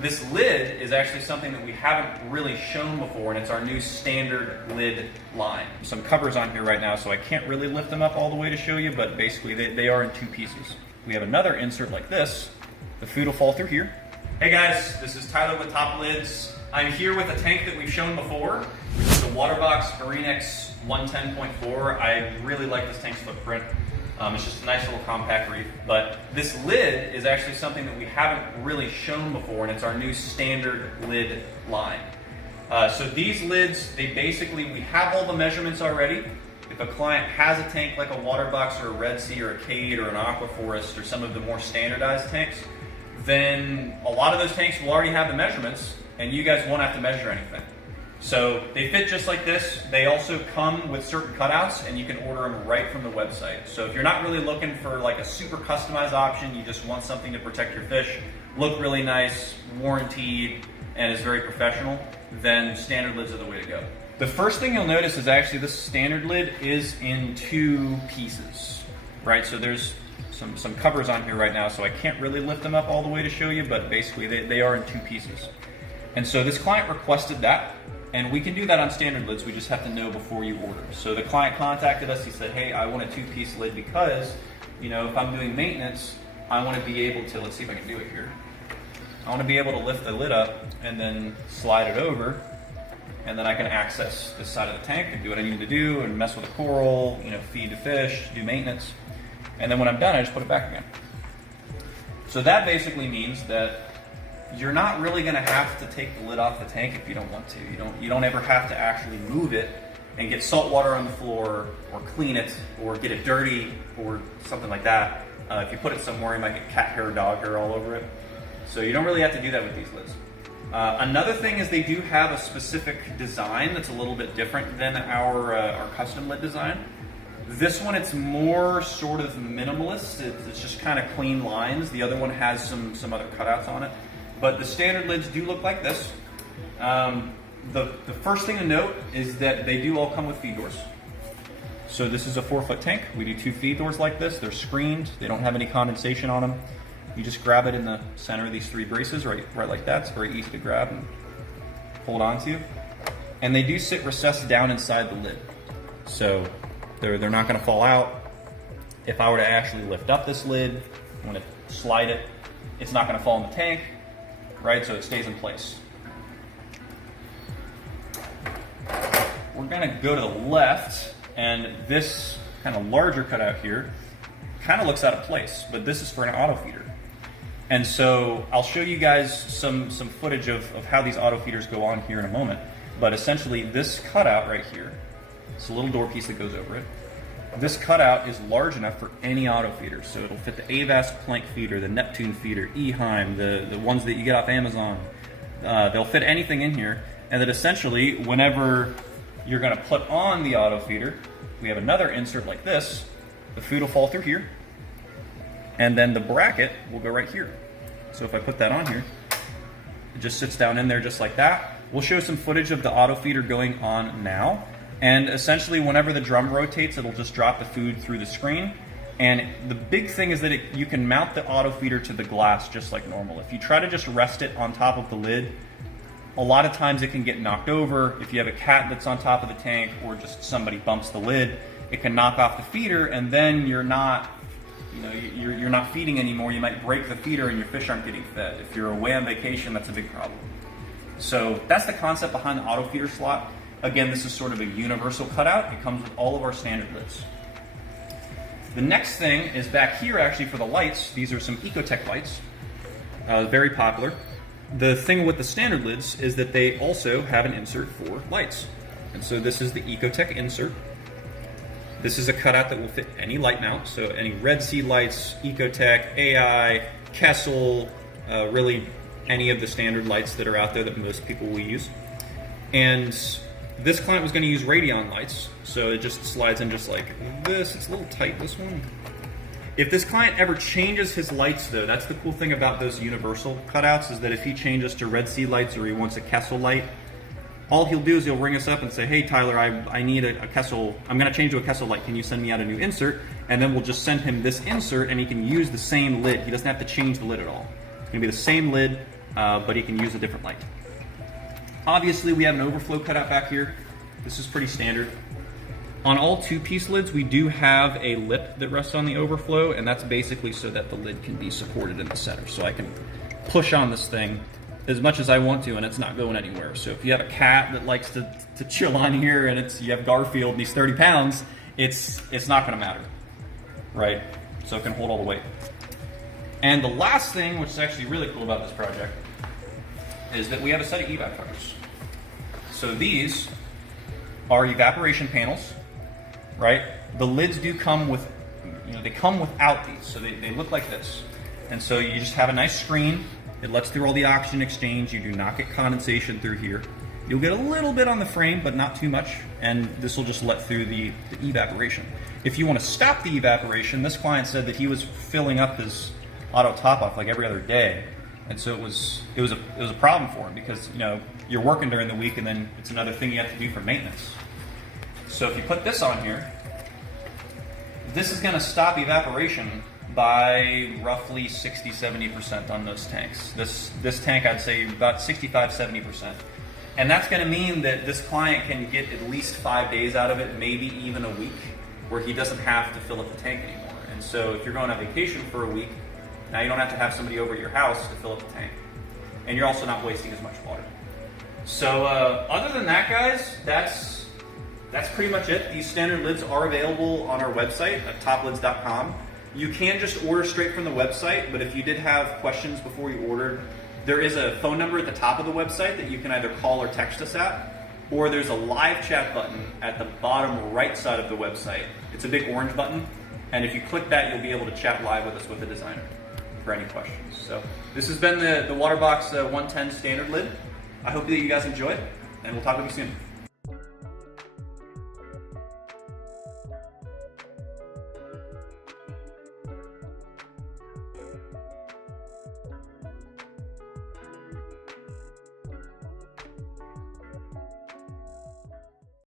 This lid is actually something that we haven't really shown before, and it's our new standard lid line. Some covers on here right now, so I can't really lift them up all the way to show you, but basically they are in two pieces. We have another insert like this. The food will fall through here. Hey guys, this is Tyler with Top Lids. I'm here with a tank that we've shown before, which is the Waterbox Marine X 110.4. I really like this tank's footprint. It's just a nice little compact reef. But this lid is actually something that we haven't really shown before, and it's our new standard lid line. So these lids, we have all the measurements already. If a client has a tank like a Waterbox or a Red Sea or a Cade or an Aquaforest or some of the more standardized tanks, then a lot of those tanks will already have the measurements, and you guys won't have to measure anything. So they fit just like this. They also come with certain cutouts, and you can order them right from the website. So if you're not really looking for like a super customized option, you just want something to protect your fish, look really nice, warranted, and is very professional, then standard lids are the way to go. The first thing you'll notice is actually this standard lid is in two pieces, right? So there's some covers on here right now, so I can't really lift them up all the way to show you, but basically they are in two pieces. And so this client requested that, and we can do that on standard lids. We just have to know before you order. So the client contacted us. He said, hey, I want a two-piece lid because, you know, if I'm doing maintenance, I want to be able to, let's see if I can do it here. I want to be able to lift the lid up and then slide it over, and then I can access this side of the tank and do what I need to do and mess with the coral, you know, feed the fish, do maintenance. And then when I'm done, I just put it back again. So that basically means that you're not really going to have to take the lid off the tank if you don't want to. You don't ever have to actually move it and get salt water on the floor or clean it or get it dirty or something like that. If you put it somewhere, you might get cat hair or dog hair all over it. So you don't really have to do that with these lids. Another thing is they do have a specific design that's a little bit different than our custom lid design. This one, it's more sort of minimalist. It's just kind of clean lines. The other one has some other cutouts on it. But the standard lids do look like this. The first thing to note is that they do all come with feed doors. So this is a 4-foot tank. We do 2 feed doors like this. They're screened. They don't have any condensation on them. You just grab it in the center of these 3 braces, right like that. It's very easy to grab and hold onto. And they do sit recessed down inside the lid. So they're not going to fall out. If I were to actually lift up this lid, I'm going to slide it, it's not going to fall in the tank, right? So it stays in place. We're going to go to the left, and this kind of larger cutout here kind of looks out of place, but this is for an auto feeder. And so I'll show you guys some footage of how these auto feeders go on here in a moment. But essentially this cutout right here, it's a little door piece that goes over it. This cutout is large enough for any auto feeder. So it'll fit the Avast plank feeder, the Neptune feeder, Eheim, the ones that you get off Amazon. They'll fit anything in here. And that essentially, whenever you're gonna put on the auto feeder, we have another insert like this. The food will fall through here. And then the bracket will go right here. So if I put that on here, it just sits down in there just like that. We'll show some footage of the auto feeder going on now. And essentially, whenever the drum rotates, it'll just drop the food through the screen. And the big thing is that you can mount the auto feeder to the glass just like normal. If you try to just rest it on top of the lid, a lot of times it can get knocked over. If you have a cat that's on top of the tank or just somebody bumps the lid, it can knock off the feeder, and then you're not feeding anymore. You might break the feeder and your fish aren't getting fed. If you're away on vacation, that's a big problem. So that's the concept behind the auto feeder slot. Again, this is sort of a universal cutout. It comes with all of our standard lids. The next thing is back here actually for the lights. These are some Ecotech lights, very popular. The thing with the standard lids is that they also have an insert for lights. And so this is the Ecotech insert. This is a cutout that will fit any light mount, so any Red Sea lights, Ecotech, AI, Kessel, really any of the standard lights that are out there that most people will use. And this client was going to use Radion lights, so it just slides in just like this. It's a little tight, this one. If this client ever changes his lights though, that's the cool thing about those universal cutouts, is that if he changes to Red Sea lights or he wants a Kessel light, all he'll do is he'll ring us up and say, hey Tyler, I need a Kessel, I'm going to change to a Kessel light, can you send me out a new insert? And then we'll just send him this insert and he can use the same lid. He doesn't have to change the lid at all. It's going to be the same lid, but he can use a different light. Obviously, we have an overflow cutout back here. This is pretty standard. On all two-piece lids, we do have a lip that rests on the overflow, and that's basically so that the lid can be supported in the center. So I can push on this thing as much as I want to, and it's not going anywhere. So if you have a cat that likes to chill on here, and you have Garfield and he's 30 pounds, it's not gonna matter, right? So it can hold all the weight. And the last thing, which is actually really cool about this project, is that we have a set of evac covers. So these are evaporation panels, right? The lids do come with, they come without these, so they look like this. And so you just have a nice screen. It lets through all the oxygen exchange. You do not get condensation through here. You'll get a little bit on the frame, but not too much, and this will just let through the evaporation. If you want to stop the evaporation, this client said that he was filling up his auto top-off like every other day, and so it was a problem for him because you're working during the week, and then it's another thing you have to do for maintenance. So if you put this on here, this is going to stop evaporation by roughly 60-70% on those tanks. This tank, I'd say about 65-70%. And that's going to mean that this client can get at least 5 days out of it, maybe even a week, where he doesn't have to fill up the tank anymore. And so if you're going on vacation for a week, now you don't have to have somebody over at your house to fill up the tank. And you're also not wasting as much water. So other than that, guys, that's pretty much it. These standard lids are available on our website at toplids.com. You can just order straight from the website, but if you did have questions before you ordered, there is a phone number at the top of the website that you can either call or text us at, or there's a live chat button at the bottom right side of the website. It's a big orange button, and if you click that, you'll be able to chat live with us with the designer for any questions. So this has been the Waterbox 110 standard lid. I hope that you guys enjoyed, and we'll talk with you soon.